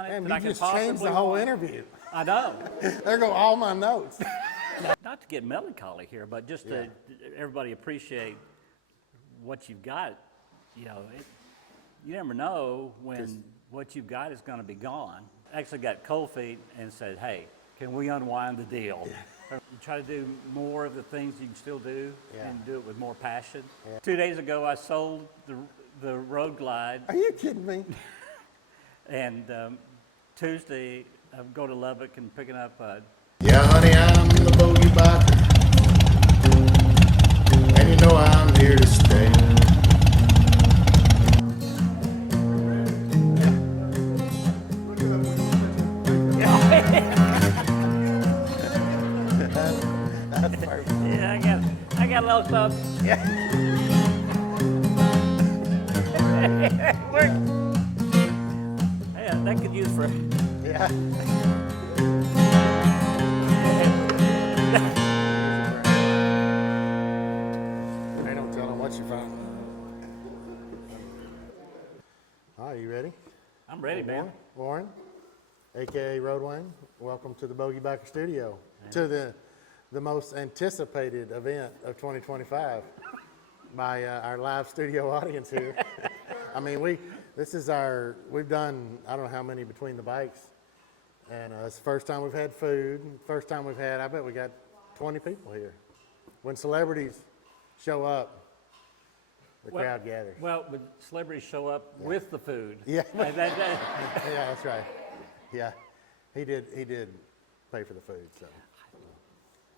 on it Man, that I you could just possibly changed the whole want. interview. I know. There go all my notes. Not to get melancholy here, but just to everybody appreciate what you've got. You know, you never know when what you've got is going to be gone. Actually got cold feet and said, hey, can we unwind the deal? You try to do more of the things you can still do and do it with more passion. 2 days ago, I sold the Road Glide. Are you kidding me? And Tuesday, I'm going to Lubbock and picking up Yeah, honey, I'm the bogey biker, and you know I'm here to stay. That's perfect. yeah, I got a little something. Yeah. Yeah, that could use for. Yeah. Hey, don't tell them what you found. All right, you ready? I'm ready, man. Warren, a.k.a. Road Wang, welcome to the Bogey Biker Studio, to the most anticipated event of 2025 by our live studio audience here. I mean, we've done, I don't know how many between the bikes, and it's the first time we've had food, first time we've had, I bet we got 20 people here. When celebrities show up, the crowd gathers. Well, when celebrities show up with the food. Yeah. And that- Yeah, that's right. Yeah, he did pay for the food, so.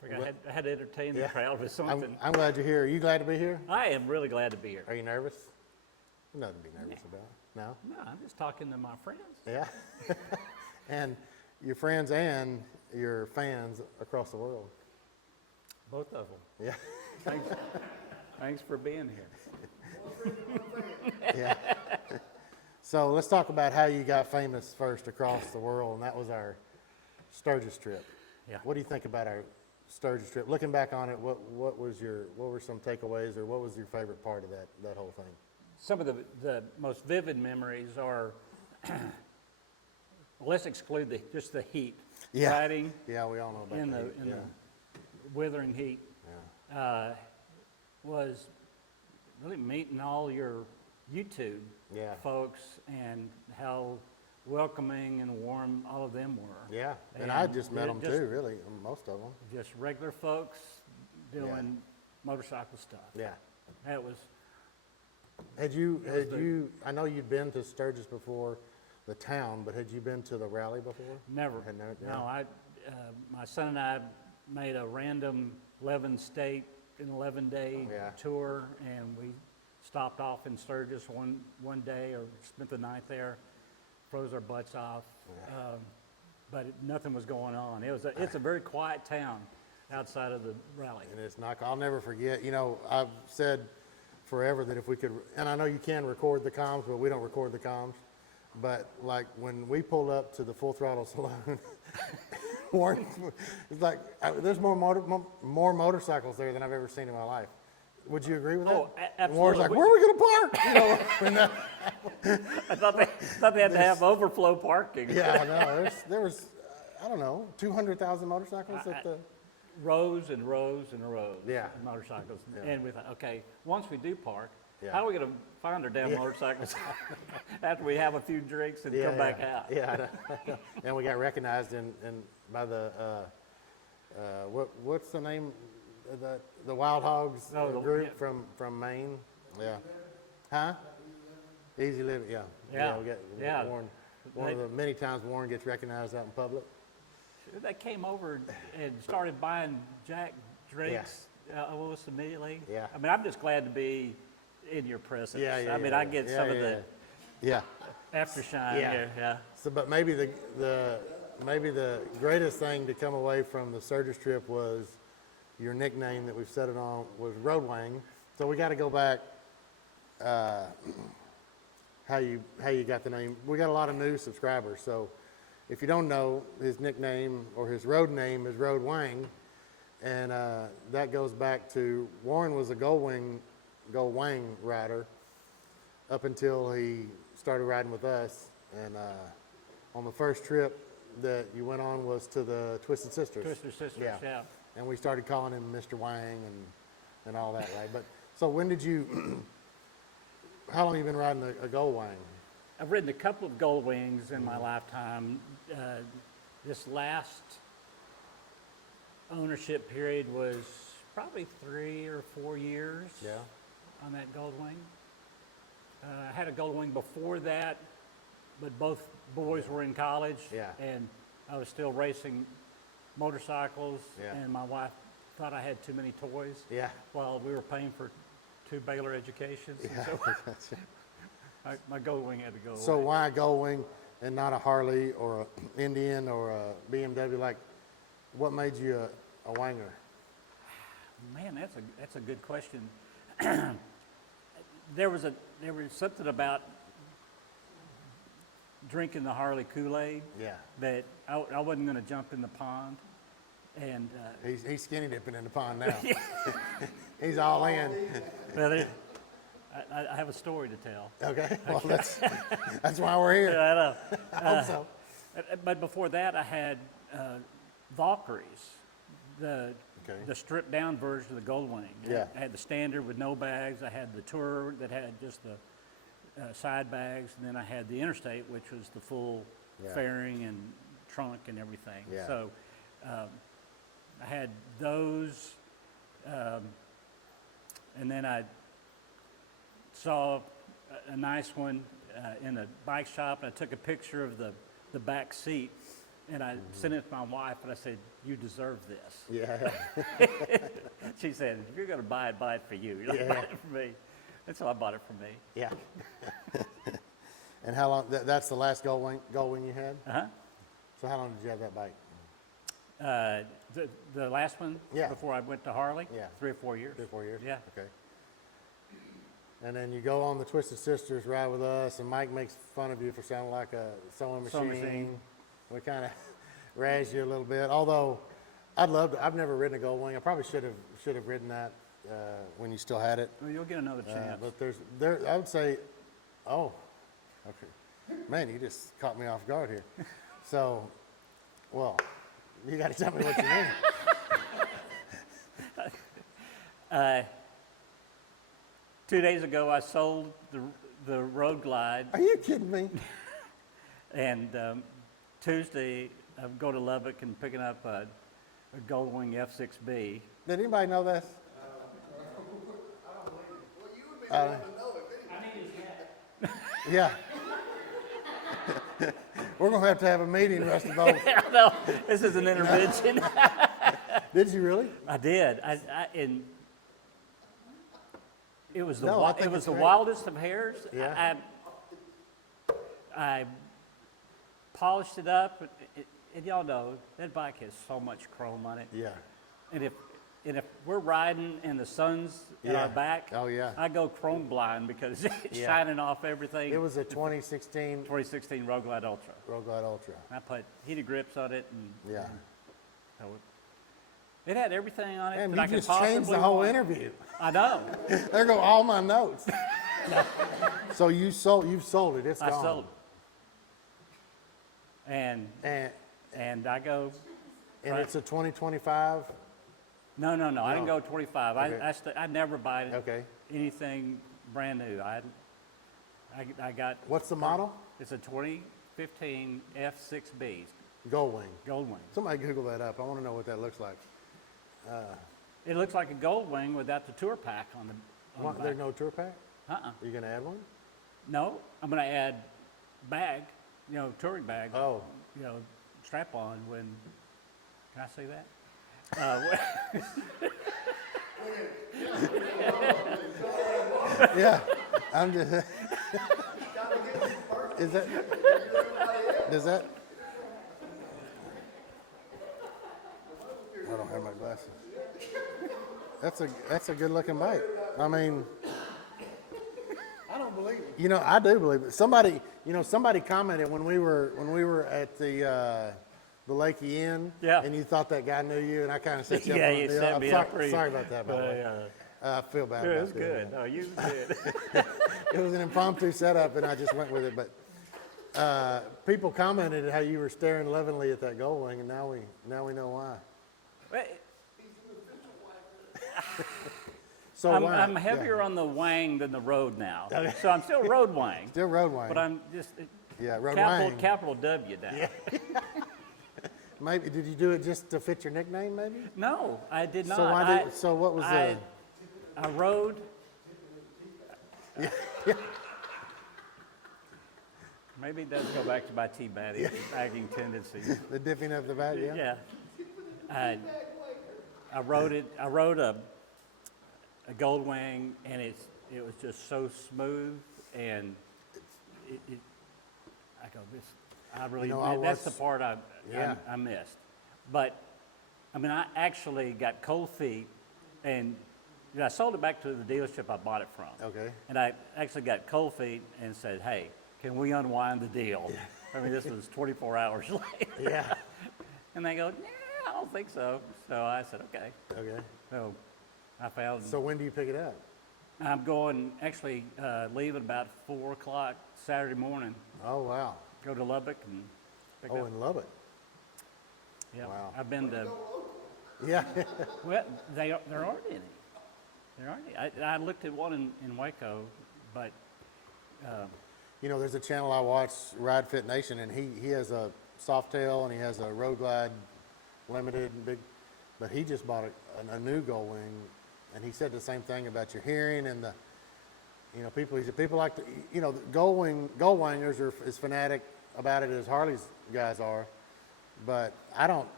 I had to entertain the crowd with something. I'm glad you're here. Are you glad to be here? I am really glad to be here. Are you nervous? Nothing to be nervous about. No? No, I'm just talking to my friends. Yeah. And your friends and your fans across the world. Both of them. Yeah. Thanks for being here. Yeah. So let's talk about how you got famous first across the world, and that was our Sturgis trip. Yeah. What do you think about our Sturgis trip? Looking back on it, what were some takeaways, or what was your favorite part of that whole thing? Some of the most vivid memories are, let's exclude just the heat. Yeah. Riding Yeah, we all know about in that. the withering heat was really meeting all your YouTube folks and how welcoming and warm all of them were. Yeah, and I just met them too, really, most of them. Just regular folks doing motorcycle stuff. Yeah. That was. I know you'd been to Sturgis before, the town, but had you been to the rally before? Never. No, my son and I made a random 11-state and 11-day tour, and we stopped off in Sturgis one day, or spent the night there, froze our butts off, but nothing was going on. It's a very quiet town outside of the rally. And it's not. I'll never forget. You know, I've said forever that if we could, and I know you can record the comms, but we don't record the comms. But like when we pulled up to the Full Throttle Saloon, Warren, it's like there's more motorcycles there than I've ever seen in my life. Would you agree with that? Oh, absolutely. Warren's like, where are we going to park? You know, I thought they had to have overflow parking. Yeah, I know. There was, I don't know, 200,000 motorcycles at the. Rows and rows and rows of motorcycles. And we thought, okay, once we do park, how are we going to find our damn motorcycles after we have a few drinks and come back out? Yeah, I know. And we got recognized by the, what's the name? The Wild Hogs group from Maine. Yeah. Huh? Easy Living, Yeah. We got Warren, one of the many times Warren gets recognized out in public. They came over and started buying Jack drinks almost immediately. Yeah. I mean, I'm just glad to be in your presence. I mean, I get some of the aftershine here. Yeah. So, but maybe the greatest thing to come away from the Sturgis trip was your nickname that we've set it on was Road Wang. So we got to go back. How you got the name? We got a lot of new subscribers, so. If you don't know, his nickname or his road name is Road Wang, and that goes back to Warren was a Gold Wang rider up until he started riding with us, and on the first trip that you went on was to the Twisted Sisters. Twisted Sisters, yeah. And we started calling him Mr. Wang and all that, right? But so when did you? How long have you been riding a Gold Wang? I've ridden a couple of Gold Wings in my lifetime. This last ownership period was probably 3 or 4 years Yeah. on that Gold Wing. I had a Gold Wing before that, but both boys were in college. Yeah. And I was still racing motorcycles, Yeah. and my wife thought I had too many toys. Yeah. While we were paying for 2 Baylor educations. And Yeah. so my Gold Wing had to go So away. why a Gold Wing and not a Harley or a Indian or a BMW? Like, what made you a Wanger? Man, that's a good question. There was something about drinking the Kool-Aid Yeah. that I wasn't going to jump in the pond, and He's skinny dipping in the pond now. He's all in. well, I have a story to tell. Okay. Well, that's why we're here. I know. I hope so. But before that, I had Valkyries, the Okay. stripped down version of the Gold Wing. Yeah. I had the standard with no bags. I had the Tour that had just the side bags, and then I had the Interstate, which was the full Yeah. fairing and trunk and everything. Yeah. So I had those, and then I saw a nice one in a bike shop, and I took a picture of the back seat, and I sent it to my wife, and I said, "You deserve this." Yeah. She said, "If you're going to buy it for you. You're not Yeah. buying it for me." And so I bought it for me. Yeah. And how long? That's the last Gold Wing you had. Uh-huh. So how long did you have that bike? The last one, Yeah. before I went to Harley, Yeah. 3 or 4 years. 3 or 4 years. Yeah. Okay. And then you go on the Twisted Sisters ride with us, and Mike makes fun of you for sounding like a sewing machine. Sewing machine. We kind of razz you a little bit. Although I'd love to. I've never ridden a Gold Wing. I probably should have ridden that when you still had it. Well, you'll get another chance. But I would say, oh, okay, man, you just caught me off guard here. So, well, you got to tell me what you mean. 2 days ago, I sold the Road Glide, Are you kidding me? and Tuesday, I'm going to Lubbock and picking up a Gold Wing F6B. Did anybody know this? Yeah. We're gonna have a meeting, Rusty Bolt. No, this is an intervention. Did you really? I did. And it was No, I think it was it's the great. wildest of hairs. Yeah. I polished it up, and y'all know that bike has so much chrome on it. Yeah. And if we're riding and the sun's at Yeah. our back, Oh, yeah. I go chrome blind because it's Yeah. shining off everything. It was a 2016 2016 Road Glide Ultra. Road Glide Ultra. I put heated grips on it, and Yeah. so it had everything on it Man, that you I could just changed possibly the whole want. interview. I know. There go all my notes. So you've sold it. It's I gone. sold it. And I go. And it's a 2025. No. I didn't No. go 25. Okay. I never buy Okay. anything brand new. I got. What's the model? It's a 2015 F6B Gold Wing. Gold Wing. Somebody Google that up. I want to know what that looks like. It looks like a Gold Wing without the tour pack on the. What, there's no tour pack? Uh-uh. Are you gonna add one? No, I'm gonna add bag, touring bag. Oh. Strap on when. Can I say that? Yeah. I'm just. Is that? Does that? I don't have my glasses. That's a good looking bike. I mean, I don't believe it. I do believe it. Somebody commented when we were at the Lakey Inn. Yeah. And you thought that guy knew you, and I kind of set you Yeah, up on you the deal. set I'm me sorry, up pretty- sorry about that, by the way. I feel bad about It was doing good. that. No, you did. It was an impromptu setup, and I just went with it. But people commented how you were staring lovingly at that gold wing, and now we know why. Well, So I'm Wang, heavier on the Wang than the Road now. So I'm still Road Wang. Still Road Wang. But I'm just Road capital, Wang. capital W now. Yeah. Maybe did you do it just to fit your nickname? Maybe. No, I did not. So what was I rode. Yeah. Maybe it does go back to my bagging tendencies. the dipping of the bag? Yeah. Yeah. I rode a Gold Wing, and it was just so smooth, and I go, I really, that's the part I missed. But, I mean, I actually got cold feet, and I sold it back to the dealership I bought it from. Okay. And I actually got cold feet and said, hey, can we unwind the deal? I mean, this was 24 hours later. Yeah. And they go, yeah, I don't think so. So I said, okay. Okay. So I found. So when do you pick it up? I'm going, actually, leave at about 4 o'clock Saturday morning. Oh wow. Go to Lubbock and pick up. Oh, in Lubbock. Yeah. wow. I've been to, Yeah. well, there aren't any. There aren't any. I looked at one in Waco, but, You know, there's a channel I watch, Ride Fit Nation, and he has a Softail and he has a Road Glide Limited and big, but he just bought a new Gold Wing, and he said the same thing about your hearing and the, you know, people. He said people like to, you know, Gold Wangers are as fanatic about it as Harley's guys are, but I don't.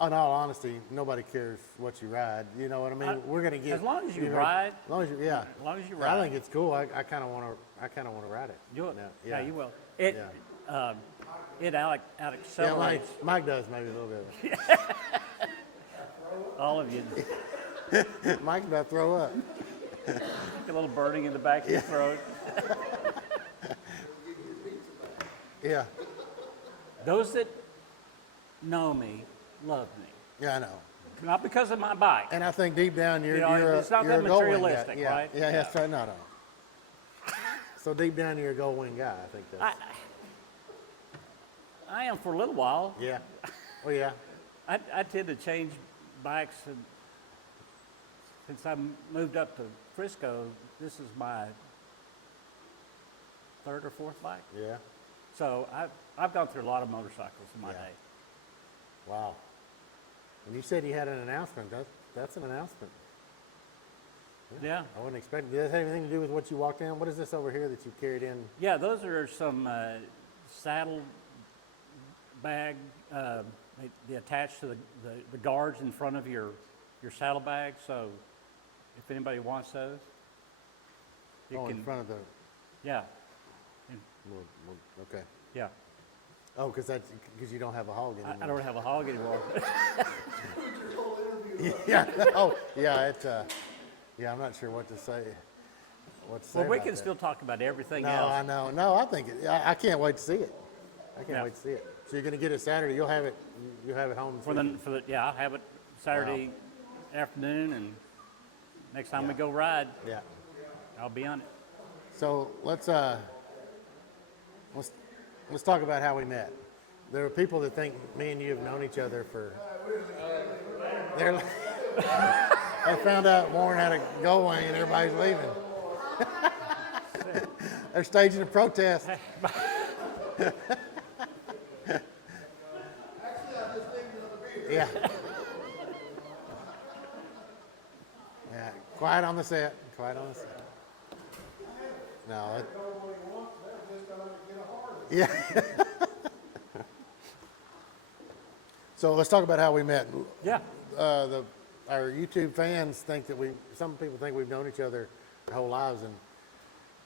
In all honesty, nobody cares what you ride. You know what I mean? We're gonna get as long as you know, ride. As long as you, yeah. As long as you ride. I think it's cool. I kind of want to ride it. You will. Yeah, Yeah, yeah. you will. It, it out Yeah, accelerates. Mike does maybe a little bit. All of you. Mike's about to throw up. A little burning in the back of your throat. Yeah, Those that know me love me. yeah, I know. Not because of my bike. And I think deep down you're, You know, you're it's not you're that a Gold Wing guy. materialistic, Yeah, right? Yeah, that's right. No. So deep down you're a Gold Wing guy. I think that's. I am for a little while. Yeah. Oh yeah. I tend to change bikes, and since I moved up to Frisco, this is my third or fourth bike. Yeah. So I've gone through a lot of motorcycles in my day. Wow. And you said you had an announcement. That's an announcement. Yeah. I wasn't expecting. Did that have anything to do with what you walked in? What is this over here that you carried in? Yeah, those are some saddle bag. They attach to the guards in front of your saddlebag. So if anybody wants those, you In can. front of the. Yeah, Okay. yeah. Oh, because you don't have a hog anymore. I don't have a hog anymore. Yeah. Oh, yeah. Yeah. I'm not sure what to say. Well, we about can that. still talk about everything No, else. I know. No, I think I can't wait to see it. I can't Yeah. wait to see it. So you're going to get it Saturday. You'll have it home. this weekend. I'll have it Saturday afternoon, and next time we go ride, Yeah. I'll be on it. So let's talk about how we met. There are people that think me and you have known each other for. I found out Warren had a Gold Wing and everybody's leaving. They're staging a protest. Yeah. Yeah. Quiet on the set. Quiet on the set. No. Yeah. So let's talk about how we met. Yeah. Our YouTube fans think that some people think we've known each other our whole lives, and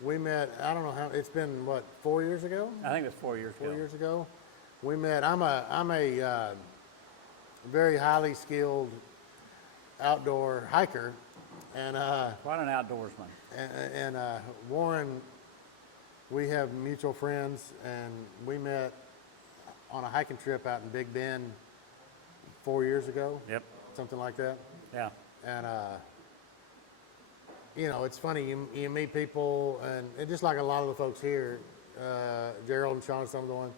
we met. I don't know how. It's been what, 4 years ago? I think it was 4 years ago. 4 years ago, we met. I'm a very highly skilled outdoor hiker, and Quite an outdoorsman. and Warren, we have mutual friends, and we met on a hiking trip out in Big Bend 4 years ago, Yep. something like that. Yeah. And you know, it's funny, you meet people, and just like a lot of the folks here, Gerald and Sean, some of the ones,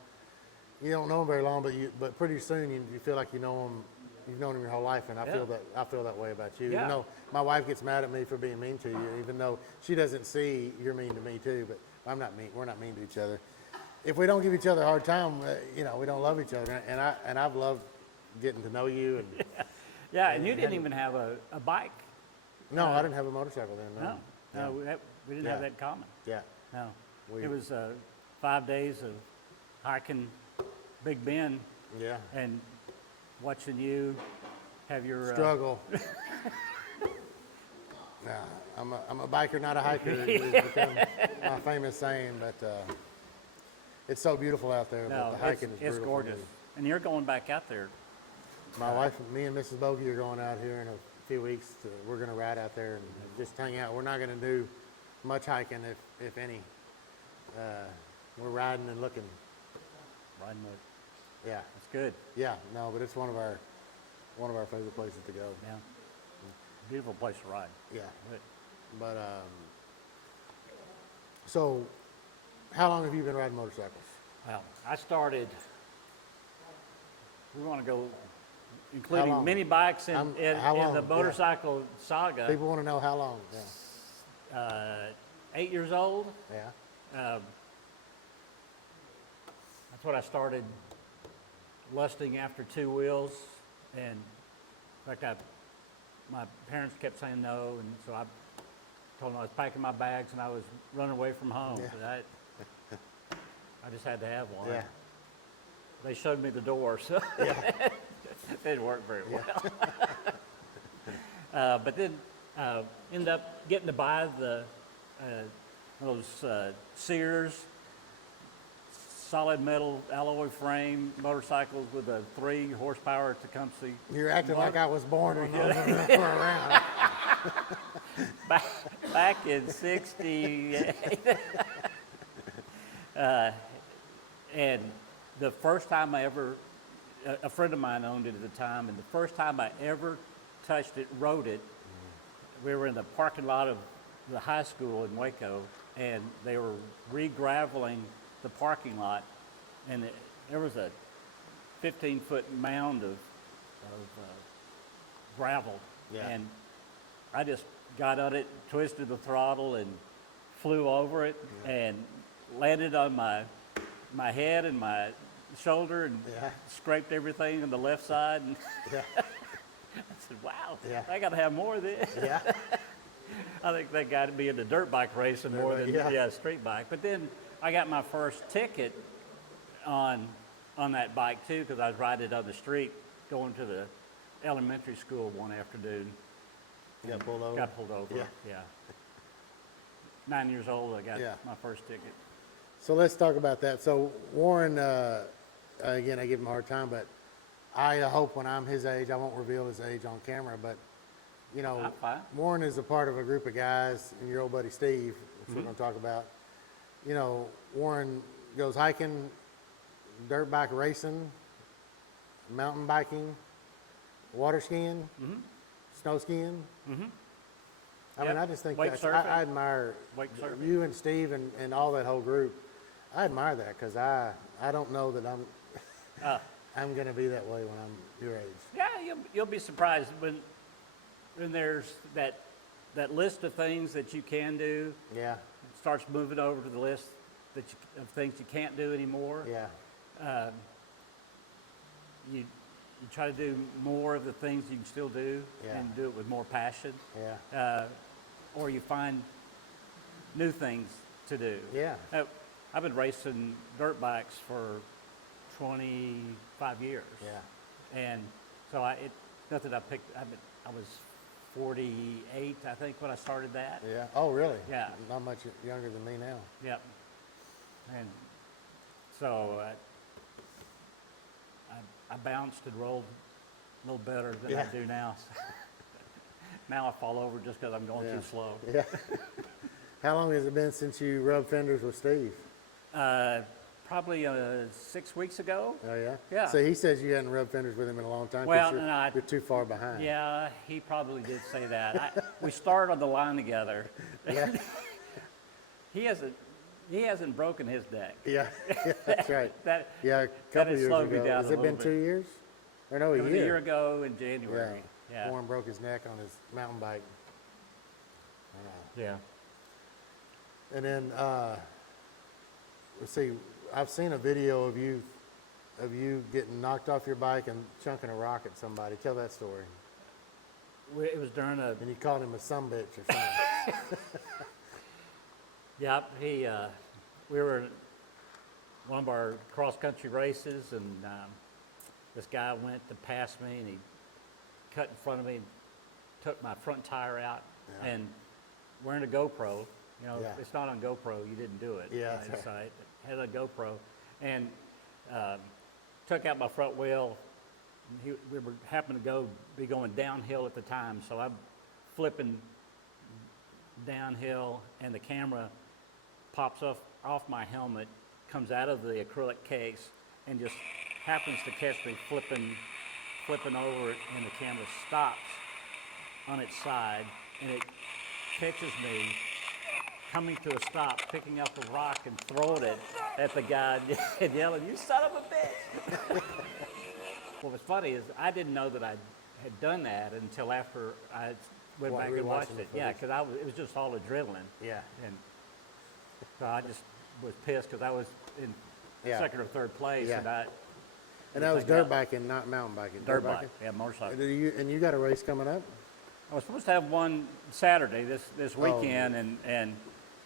you don't know them very long, but pretty soon you feel like you know them. You've known them your whole life, and I feel that way about you. Yeah. Even though my wife gets mad at me for being mean to you, even though she doesn't see you're mean to me too, but I'm not mean. We're not mean to each other. If we don't give each other a hard time, we don't love each other. And I've loved getting to know you. And Yeah, and you didn't even have a bike. no, I didn't have a motorcycle then. No, we didn't have that in common. Yeah. No, We- it was 5 days of hiking Big Bend Yeah. and watching you have your Struggle. Nah, I'm a biker, not a hiker. It's become my famous saying, but it's so beautiful out there. No, but the hiking is it's brutal for gorgeous, me. and you're going back out there. My wife, me and Mrs. Bogey are going out here in a few weeks. We're going to ride out there and just hang out. We're not going to do much hiking, if any. We're riding and looking. Riding with, Yeah, it's good. yeah. No, but it's one of our favorite places to go. Yeah, beautiful place to ride. Yeah. But But so, how long have you been riding motorcycles? well, I started. We want to go, How including long? mini bikes How in long? the Yeah. motorcycle saga. People want to know how long. Yeah. 8 years old. Yeah. That's when I started lusting after two wheels, and in fact, my parents kept saying no, and so I told them I was packing my bags and I was running away from home. Yeah. But I just had to have one. Yeah. They showed me the door, so it didn't work very well. But then ended up getting to buy those Sears solid metal alloy frame motorcycles with a 3 horsepower Tecumseh. You're acting like I was born when those were around. Back in '68. And the first time I ever, a friend of mine owned it at the time, and the first time I ever touched it, rode it, we were in the parking lot of the high school in Waco, and they were re-graveling the parking lot, and there was a 15-foot mound of gravel, Yeah. and I just got on it, twisted the throttle, and flew over it, and landed on my head and my shoulder, and Yeah. scraped everything on the left side, and Yeah. I said, wow, Yeah. I got to have more of this. Yeah. I think that got to be into dirt bike racing more than Yeah. street bike. But then I got my first ticket on that bike too, because I was riding it on the street going to the elementary school one afternoon. You got pulled over? Got pulled over. Yeah. 9 years old, I got Yeah. my first ticket. So let's talk about that. So Warren, again, I give him a hard time, but I hope when I'm his age, I won't reveal his age on camera, but I'm fine. Warren is a part of a group of guys, and your old buddy Steve, which we're going to talk about. Warren goes hiking, dirt bike racing, mountain biking, water skiing, snow skiing. I mean, Yep. I just think Wake that's, surfing. I admire Wake surfing. you and Steve and all that whole group. I admire that because I don't know that I'm going to be that way when I'm your age. Yeah, you'll be surprised when there's that list of things that you can do. Yeah, It starts moving over to the list of things you can't do anymore. yeah, You try to do more of the things you can still do, Yeah. and do it with more passion. yeah, Or you find new things to do. yeah. I've been racing dirt bikes for 25 years. Yeah. And so not that I picked, I was 48, I think, when I started that. Yeah. Oh, really? Yeah. Not much younger than me now. Yep. And so I bounced and rolled a little better than I Yeah. do now. Now I fall over just because I'm going Yeah. too slow. Yeah. How long has it been since you rubbed fenders with Steve? Probably 6 weeks ago. Oh, yeah? Yeah. So he says you hadn't rubbed fenders with him in a long time. 'cause Well, you're, you're too far behind. Yeah, he probably did say that. We started on the line together. Yeah. He has he hasn't broken his neck. Yeah, that's right. That, Yeah, a that couple has years slowed me ago. down Has a it been little 2 bit. years? Or no, It a was a year year? ago in January. Yeah. Warren broke his neck on his mountain bike. Yeah. And then, let's see, I've seen a video of you getting knocked off your bike and chunking a rock at somebody. Tell that story. It was during a, And you called him a sumbitch or something. yeah, we were in one of our cross-country races, and this guy went to pass me, and he cut in front of me and took my front tire out. Yeah. And wearing a GoPro, you know, Yeah. it's not on GoPro, you didn't do it. Yeah, that's So I had a GoPro, and took out my front wheel. We were happened to be going downhill at the time, so I'm flipping downhill, and the camera pops off my helmet, comes out of the acrylic case, and just happens to catch me flipping over it, and the camera stops on its side, and it catches me coming to a stop, picking up a rock and throwing it at the guy and yelling, "You son of a bitch!" What was funny is I didn't know that I had done that until after I went back and rewatching watched the it. Yeah, footage. because it was just all adrenaline. Yeah. And so I just was pissed because I was in Yeah. second or third place, Yeah. and I And that was Think dirt about- biking, not mountain biking. dirt bike, biking? yeah, motorcycle. And you got a race coming up? I was supposed to have one Saturday this Oh. weekend, and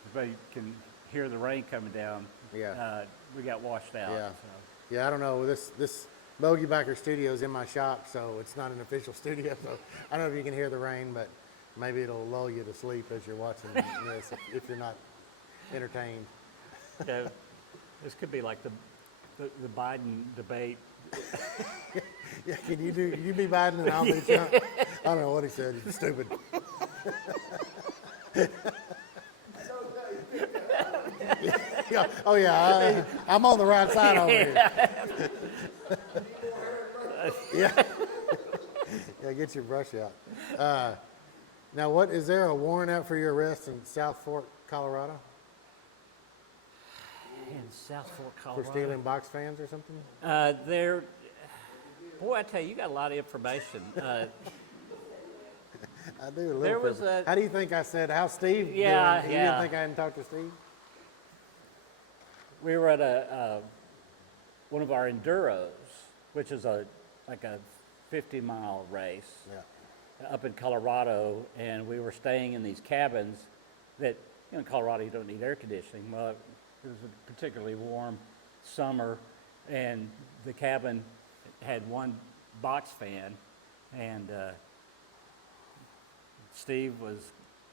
everybody can hear the rain coming down. Yeah. We got washed out. Yeah. So. Yeah, I don't know. This Bogey Biker studio is in my shop, so it's not an official studio. So I don't know if you can hear the rain, but maybe it'll lull you to sleep as you're watching this if you're not entertained. Yeah, this could be like the Biden debate. Yeah, can you be Biden and I'll be Trump? I don't know what he said. He's stupid. Yeah. Oh yeah, I'm on the right side over here. Yeah. Yeah, get your brush out. Now, what is there a warrant out for your arrest in South Fork, Colorado, In South Fork, for Colorado. stealing box fans or something? Boy, I tell you, you got a lot of information. I do a little. There was bit. a- How do you think I said? How's Steve Yeah, doing? You yeah. didn't think I hadn't talked to Steve? We were at one of our enduros, which is like a 50-mile race. Yeah. Up in Colorado, and we were staying in these cabins that, in Colorado, you don't need air conditioning. Well, it was a particularly warm summer, and the cabin had one box fan, and Steve was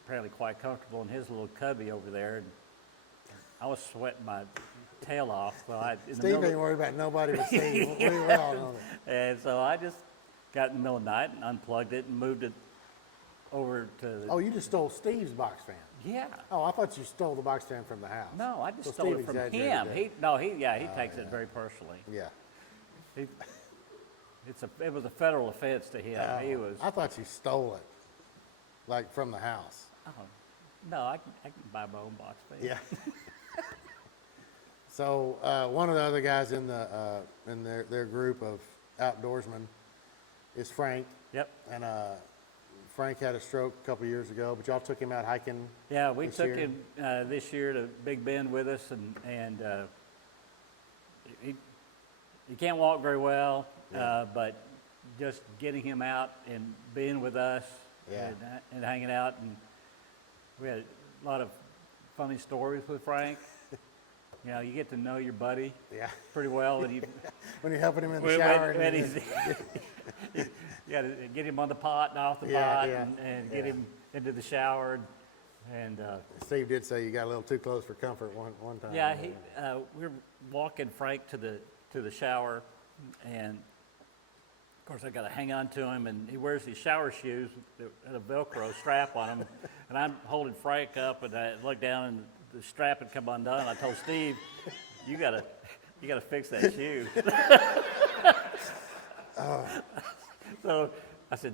apparently quite comfortable in his little cubby over there, and I was sweating my tail off. So Steve ain't worried about nobody but Steve. We're all on it. and so I just got in the middle of the night and unplugged it and moved it over to the, Oh, you just stole Steve's box fan. yeah. Oh, I thought you stole the box fan from the house. No, I just So stole Steve it from exaggerated him. that. He takes it very personally. Yeah. He, it was a federal offense to him. He was. I thought you stole it, like from the house. Oh, no, I can buy my own box fan. Yeah. So one of the other guys in their group of outdoorsmen is Frank, Yep. and Frank had a stroke a couple years ago, but y'all took him out hiking. Yeah, we this took year? him this year to Big Bend with us, and he can't walk very well, but just getting him out and being with us Yeah. and hanging out, and we had a lot of funny stories with Frank. You know, you get to know your buddy Yeah. pretty well, and you When you're helping him in the when shower. when and he's, you got to get him on the pot and off the Yeah, pot, yeah, and get yeah. him into the shower, and Steve did say you got a little too close for comfort one time. yeah, we were walking Frank to the shower, and of course I got to hang on to him, and he wears these shower shoes that had a Velcro strap on them, and I'm holding Frank up, and I look down, and the strap had come undone. I told Steve, you gotta fix that shoe. So I said,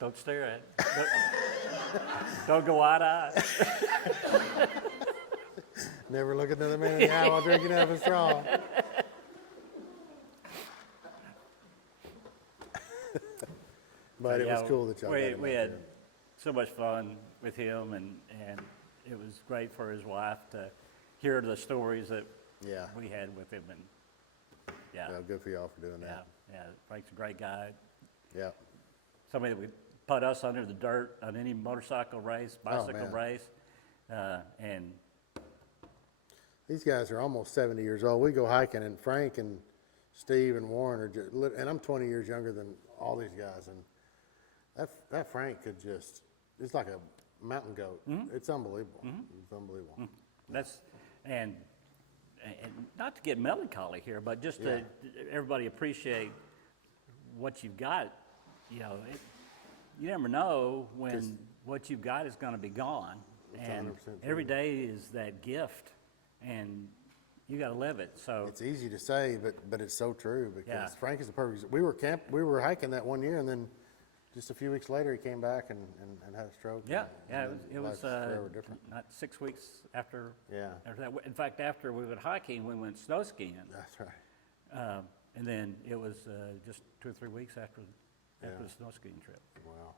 don't stare at it. Don't go eye to eye. Never look another man in the eye while drinking out of a straw. But it was cool that y'all got him we out had there. so much fun with him, and it was great for his wife to hear the stories that Yeah. we had with him. And yeah, Well, good for y'all for doing yeah, that. yeah. Frank's a great guy. Yeah. Somebody that would put us under the dirt on any motorcycle race, bicycle man. race, and These guys are almost 70 years old. We go hiking, and Frank and Steve and Warren are just, and I'm 20 years younger than all these guys, and that Frank could just, it's like a mountain goat. It's unbelievable. It's unbelievable. that's and not to get melancholy here, but just to everybody appreciate what you've got. You know, you never know when what you've got is going to be gone, and 100% every true. day is that gift, and you got to live it. So It's easy to say, but it's so true because Yeah. Frank is the perfect. We were hiking that one year, and then just a few weeks later, he came back and had a stroke. yeah, and it was life's forever different. not 6 weeks after. Yeah. After that, in fact, after we went hiking, we went snow skiing, That's right. and then it was just 2 or 3 weeks after Yeah. the snow skiing trip. Wow.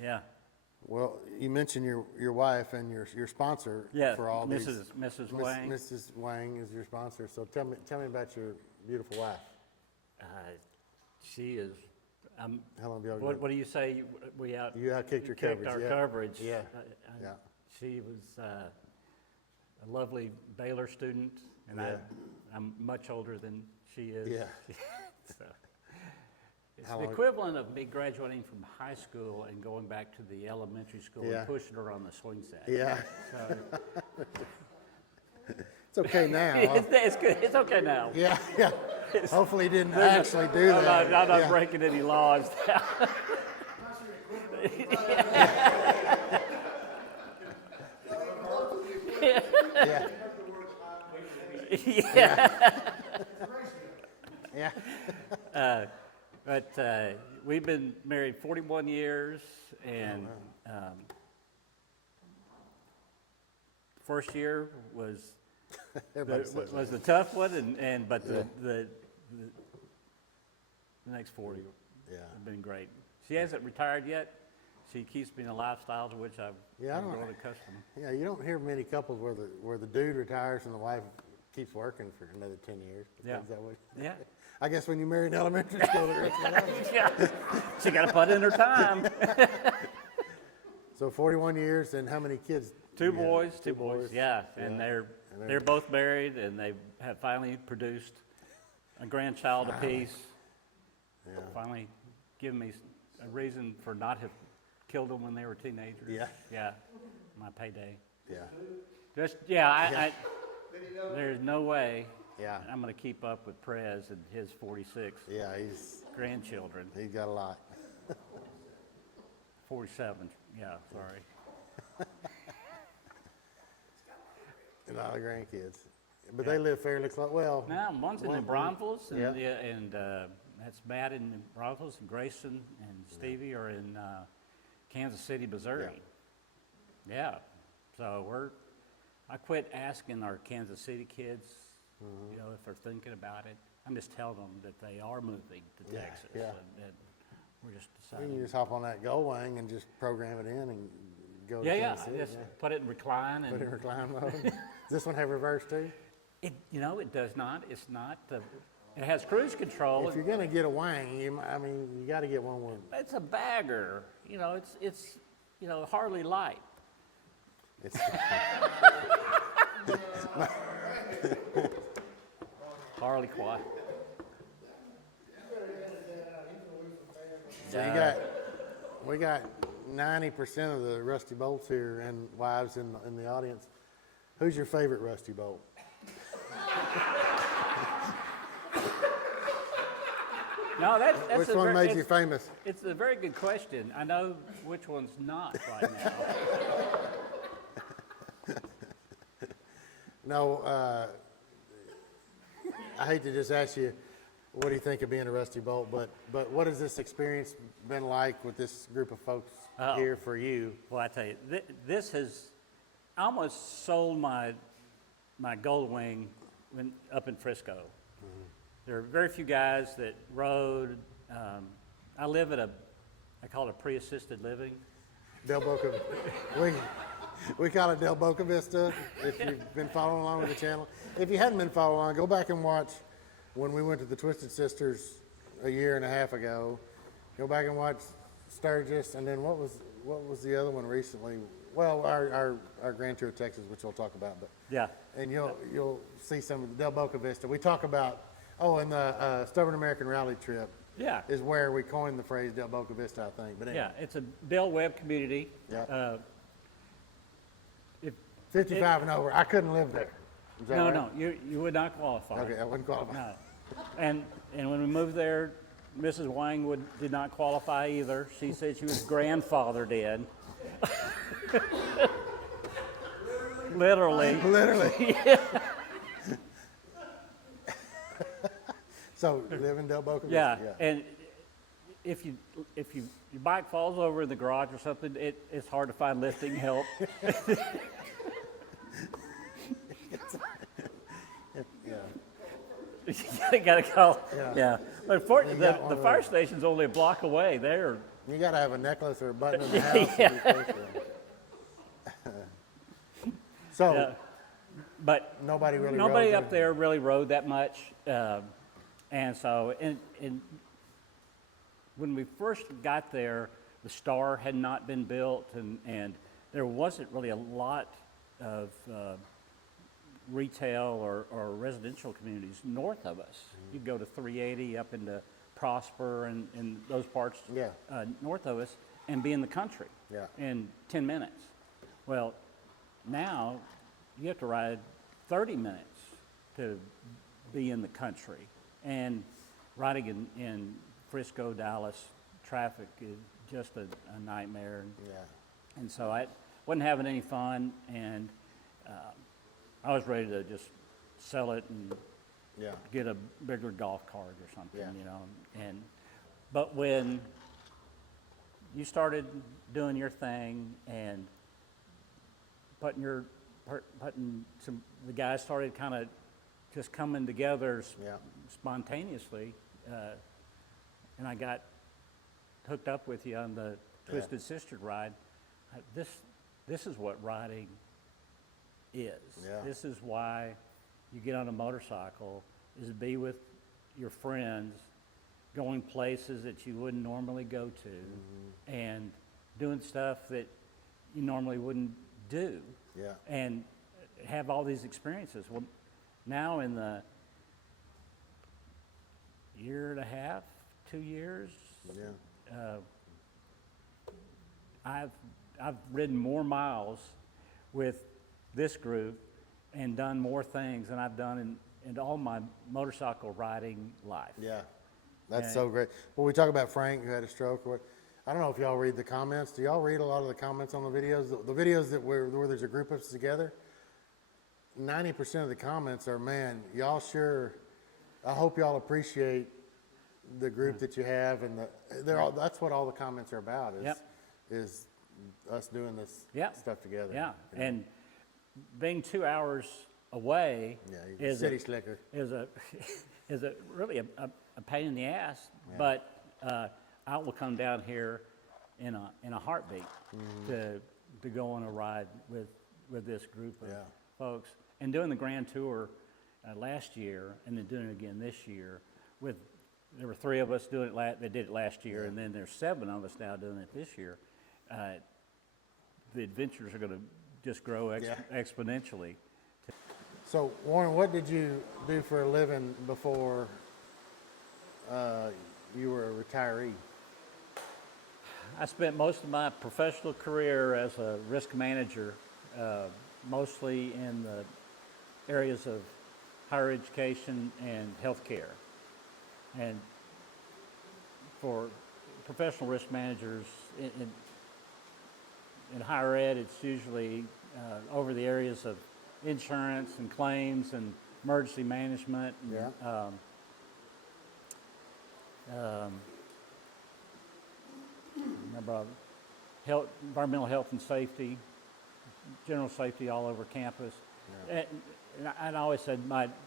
Yeah. Well, you mentioned your wife and your sponsor Yeah, for all these. Mrs. Miss- Wang. Mrs. Wang is your sponsor. So tell me about your beautiful wife. She is. How long have y'all What do you say? We out. You outkicked your kicked coverage, our yeah. coverage. Yeah, I- yeah. She was a lovely Baylor student, and Yeah. I'm much older than she is. Yeah. So, it's How the long- equivalent of me graduating from high school and going back to the elementary school Yeah. and pushing her on the swing set. Yeah. So, It's okay now. Huh? it's good. It's okay now. Yeah, yeah. Hopefully, he didn't actually do that. I'm not Yeah. breaking any laws. Yeah, Yeah. yeah. But we've been married 41 years, and first year was Everybody says that. was the tough one, but the next 40 Yeah. have been great. She hasn't retired yet. She keeps me in a lifestyle to which I've Yeah, I don't- grown accustomed. Yeah, you don't hear many couples where the dude retires and the wife keeps working for another 10 years. Yeah. Is that what? Yeah. I guess when you marry in elementary school, the rest of your life. Yeah. She got to put in her time. So 41 years, and how many kids? Two you have? boys, two boys, yeah, and Yeah. they're And they're both married, and they have finally produced a grandchild apiece. Yeah. Finally, given me a reason for not have killed them when they were teenagers. Yeah. Yeah, my payday. Yeah. Just I there's no way Yeah. I'm going to keep up with Prez and his 46 Yeah, he's grandchildren. got a lot. 47. Yeah, sorry. And all the grandkids. But they live fairly close. Well, Now, one's in the Bronfels, and, Yeah. that's Matt in the Bronfels, and Grayson and Stevie are in Kansas City, Missouri. Yeah, so I quit asking our Kansas City kids, Mm-hmm. you know, if they're thinking about it. I'm just telling them that they are moving to Yeah, Texas, yeah. and we're just you deciding. can just hop on that Gold Wang and just program it in and go to Yeah, Kansas City. just put it in recline, Put it in and recline mode. Does this one have reverse too? it does not. It's not. It has cruise control. If you're gonna get a Wang, you got to get one with. It's a bagger. You know, it's Harley light. It's, Harley quad. so we got 90% of the Rusty Bolts here and wives in the audience. Who's your favorite Rusty Bolt? No, that's Which a one very, made you famous? It's a very good question. I know which one's not right now. No, I hate to just ask you, what do you think of being a Rusty Bolt? But what has this experience been like with this group of folks here for you? Well, I tell you, this has almost sold my my Gold Wing when up in Frisco. There are very few guys that rode. I live at I call it a pre-assisted living. Del Boca, we call it Del Boca Vista, if you've been following along with the channel. If you hadn't been following along, go back and watch when we went to the Twisted Sisters a year and a half ago. Go back and watch Sturgis, and then what was the other one recently? Well, our Grand Tour of Texas, which we'll talk about, but Yeah. and you'll see some of the Del Boca Vista. We talk about, and the Stubborn American Rally trip Yeah. is where we coined the phrase Del Boca Vista, I think. But anyway, Yeah, it's a Del Webb community. Yeah. If, 55 and over, I couldn't live there. Is that no, right? no, you would not qualify. Okay, I wouldn't qualify. No. And when we moved there, Mrs. Wang did not qualify either. She said she was grandfathered in. Literally. Literally. So live in Del Boca Yeah, Vista? and if your bike falls over in the garage or something, it's hard to find lifting help. You gotta call. Yeah. Yeah. But for, You the got one of fire those. station's only a block away. There. You got to have a necklace or a button in the house. To be close to them. So Yeah. But nobody really nobody rode up there really rode that much, and so and when we first got there, the Star had not been built, and there wasn't really a lot of retail or residential communities north of us. You go to 380 up into Prosper and those parts Yeah. North of us and be in the country Yeah. in 10 minutes. Well, now you have to ride 30 minutes to be in the country. And riding in Frisco, Dallas traffic is just a nightmare. Yeah. And so I wasn't having any fun, and I was ready to just sell it and Yeah. get a bigger golf cart or something, Yeah. you know. But when you started doing your thing and the guys started kind of just coming together Yeah. spontaneously, and I got hooked up with you on the Twisted Sister ride. This is what riding is. Yeah. This is why you get on a motorcycle, is to be with your friends, going places that you wouldn't normally go to, and doing stuff that you normally wouldn't do, Yeah. and have all these experiences. Well, now in the year and a half, 2 years, Yeah. I've ridden more miles with this group and done more things than I've done in all my motorcycle riding life. Yeah. That's And- so great. Well, we talk about Frank who had a stroke. I don't know if y'all read the comments. Do y'all read a lot of the comments on the videos? The videos where there's a group of us together, 90% of the comments are, man, y'all sure, I hope y'all appreciate the group that you have, and that's what all the comments are about, Yep. is us doing this Yep. stuff together. Yeah, you know? and being 2 hours away Yeah, you're a is city slicker. is a really a pain in the ass. But I will come down here in a heartbeat to go on a ride with this group of Yeah. folks, and doing the Grand Tour last year, and then doing it again this year. There were 3 of us doing it. They did it last year, and then there's 7 of us now doing it this year. The adventures are going to just grow exponentially. So, Warren, what did you do for a living before you were a retiree? I spent most of my professional career as a risk manager, mostly in the areas of higher education and healthcare. And for professional risk managers in higher ed, it's usually over the areas of insurance and claims and emergency management. And, Yeah. environmental health and safety, general safety all over campus. And I always said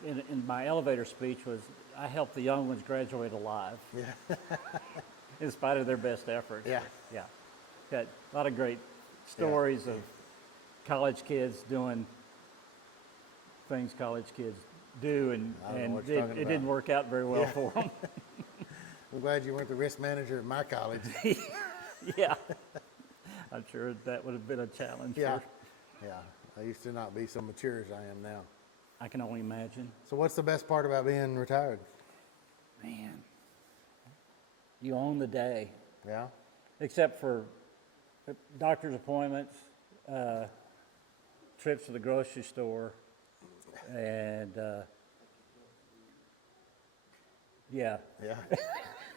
in my elevator speech was, I help the young ones graduate alive. Yeah. In spite of their best efforts. Yeah. Yeah. Got a lot of great stories of college kids doing things college kids do, I don't know and what you're talking it about. didn't work out very well for them. I'm glad you weren't the risk manager at my college. Yeah. I'm sure that would have been a challenge. Yeah. For, Yeah. I used to not be so mature as I am now. I can only imagine. So what's the best part about being retired? Man, you own the day, Yeah. except for doctor's appointments, trips to the grocery store, and yeah. Yeah.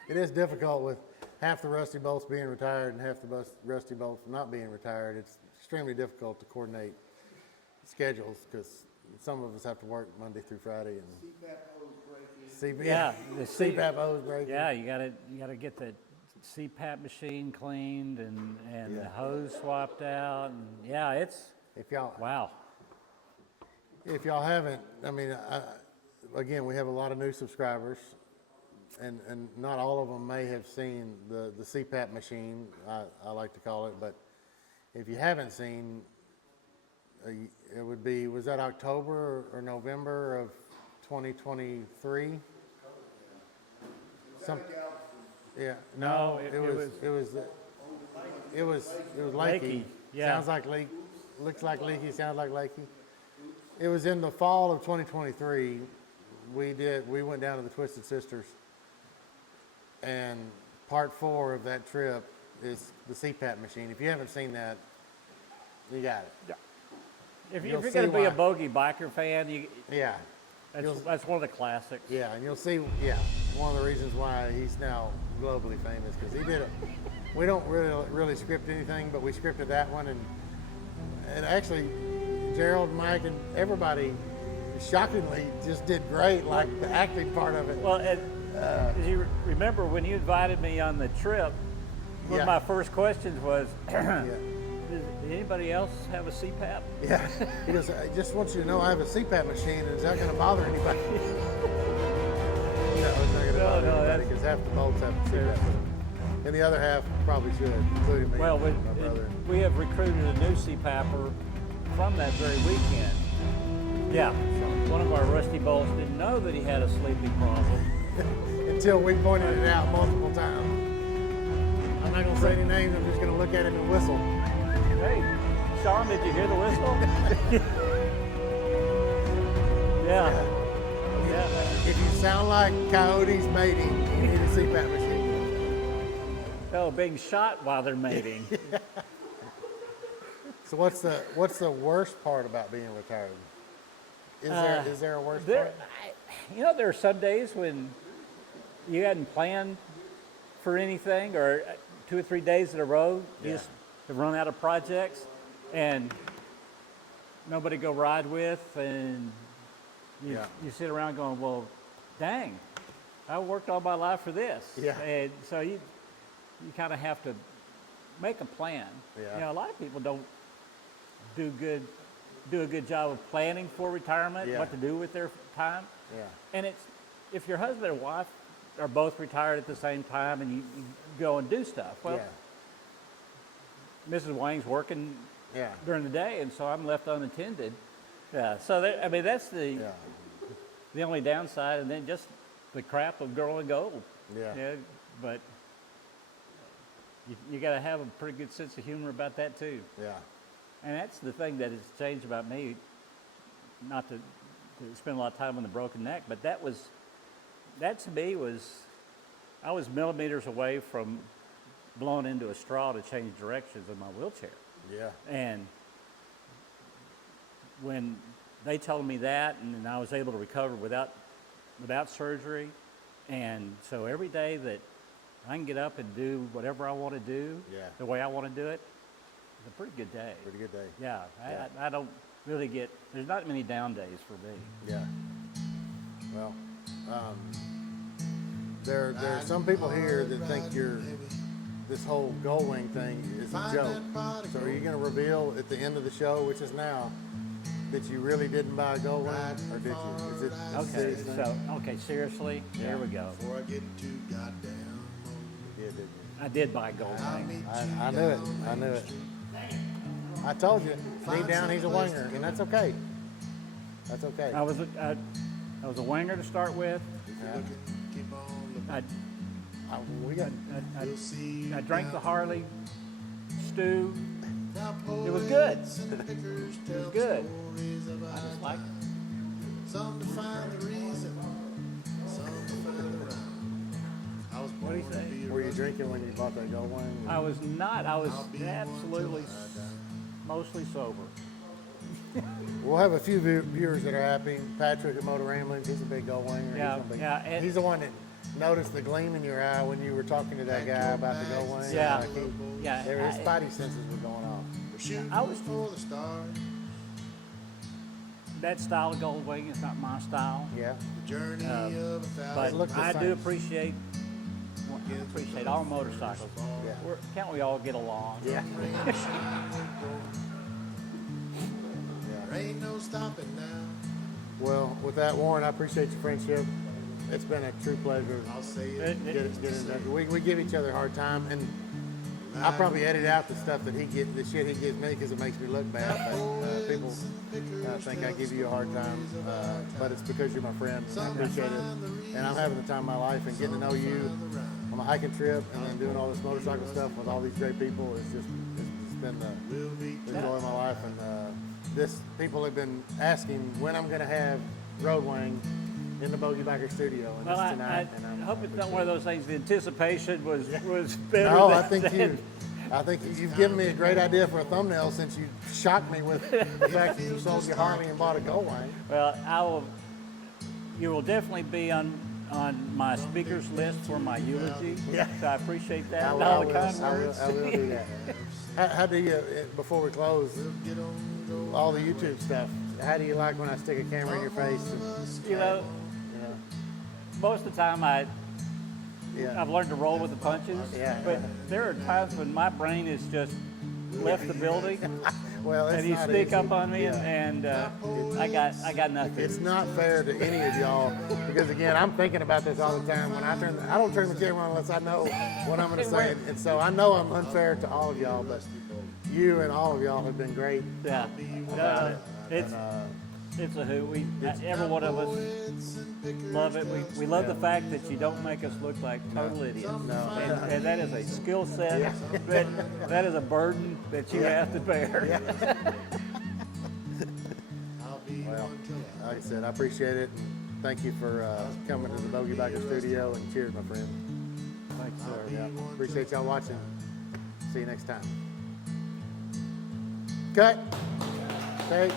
It is difficult with half the rusty bolts being retired and half the rusty bolts not being retired. It's extremely difficult to coordinate schedules because some of us have to work Monday through Friday and Yeah, the C- CPAP hose breaking. Yeah, you gotta get the CPAP machine cleaned and the hose swapped out, and yeah, it's If y'all wow. If y'all haven't, I mean, again, we have a lot of new subscribers, and not all of them may have seen the CPAP machine, I like to call it, but if you haven't seen, it would be, was that October or November of 2023? Yeah, no, it it was Lakey. Lakey, yeah. Sounds like Leak, looks like Leaky, sounds like Lakey. It was in the fall of 2023. We went down to the Twisted Sisters, and part 4 of that trip is the CPAP machine. If you haven't seen that, you got it. If You'll you're gonna see be a why. bogey biker fan, Yeah, that's one of the classics. yeah, and you'll see, one of the reasons why he's now globally famous, because he did it. We don't really script anything, but we scripted that one, and actually, Gerald, Mike, and everybody shockingly just did great, like the acting part of it. Well, as you remember when you invited me on the trip, one Yeah. of my first questions was, Yeah. does anybody else have a CPAP? Yeah, he goes, I just want you to know I have a CPAP machine, and it's not going to bother anybody. No, it's not going to bother anybody, that's- because half the bolts have a CPAP. And the other half probably should, including me Well, and my brother. we have recruited a new CPAPper from that very weekend. Yeah, one of our rusty bolts didn't know that he had a sleeping problem. Until we pointed it out multiple times. I'm not going to say any names, I'm just going to look at him and whistle. Hey, Sean, did you hear the whistle? Yeah. Yeah. If you sound like coyotes mating, you need a CPAP machine. Oh, being shot while they're mating. So what's the worst part about being retired? Is there a worst part? There are some days when you hadn't planned for anything, or 2 or 3 days in a row, you Yeah. just have run out of projects, and nobody to go ride with, and you sit around going, well, dang, I worked all my life for this. Yeah. And so you kind of have to make a plan. Yeah. A lot of people don't do a good job of planning for retirement, Yeah. what to do with their time. Yeah. And it's, if your husband and wife are both retired at the same time and you go and do stuff, well, Mrs. Wang's working Yeah. during the day, and so I'm left unattended. Yeah, so that's the only downside, and then just the crap of growing old. Yeah. But you got to have a pretty good sense of humor about that too. Yeah. And that's the thing that has changed about me. Not to spend a lot of time on the broken neck, but that to me was, I was millimeters away from blowing into a straw to change directions in my wheelchair. Yeah. And when they told me that, and I was able to recover without surgery, and so every day that I can get up and do whatever I want to do, the way I want to do it, it's a pretty good day. Pretty good day. Yeah, I don't really get, there's not many down days for me. Yeah. Well, there are some people here that think this whole Road Wang thing is a joke. So are you going to reveal at the end of the show, which is now, that you really didn't buy a gold wing, or did you? Is it a Okay, serious thing? so, okay, seriously, here we go. Before I get too goddamn Yeah, did you? I did buy a gold wing. I knew it. I knew it. I told you, deep down, he's a winger, and that's okay. That's okay. I was a winger to start with. Yeah. keep on looking. I, We got. I drank the Harley stew. Now It was good. poets and pickers It was tell good. stories about I just liked it. some to find the reason, some to find the rhyme. I was What do you born to say? be a Were you drinking when you bought that gold wing? I was not. I was absolutely mostly sober. We'll have a few viewers that are happy. Patrick at Motor Ramblings, he's a big gold winger. Yeah, he's, a big, yeah, and- he's the one that noticed the gleam in your eye when you were talking to that guy about the gold wing. Yeah, Like yeah. his spidey senses were going off. We're shooting I was- for the stars. That style of gold wing is not my style, Yeah. The journey of a but thousand. look the I same. do appreciate all motorcycles. Yeah. Can't we all get along? Yeah. There ain't no stopping now. Well, with that, Warren, I appreciate your friendship. It's been a true pleasure. I'll say It- it. Getting that. We give each other a hard time, and I'll probably edit out the stuff that the shit he gives me, because it makes me look bad. But people think I give you a hard time, but it's because you're my friend. I appreciate it, and I'm having the time of my life, and getting to know you on a hiking trip, and then doing all this motorcycle stuff with all these great people. It's been the joy of my life, and people have been asking when I'm going to have Road Wang in the Bogey Biker studio, and Well, it's tonight. and I I'm hope it's not one of those things. The anticipation was better. No, than, I think you've given me a great idea for a thumbnail, since you shocked me with the fact that you sold your Harley and bought a gold wing. Well, you will definitely be on my speakers list for my eulogy. Yeah. So I appreciate that. I and will, all I the will, kind I will, words. I will do that. How do you, before we close, all the YouTube stuff, how do you like when I stick a camera in your face? And, You know, most of the time yeah. I've learned to roll with the punches. Yeah. But there are times when my brain is just left the building, Well, it's and you not sneak easy. up on me, Yeah. and I got nothing. It's not fair to any of y'all, because again, I'm thinking about this all the time. When I don't turn the camera on unless I know what I'm going to say, and so I know I'm unfair to all of y'all, but you and all of y'all have been great. Yeah. No, it's a hoot. Every one of us love it. We love the fact that you don't make us look like total idiots. No. And that is a skill set. That is a burden that you have to bear. Well, like I said, I appreciate it. And thank you for coming to the Bogey Biker studio, and cheers, my friend. Thanks, sir. Yeah. Appreciate y'all watching. See you next time. Cut. Take.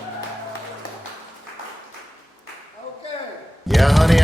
Okay. Yeah, honey,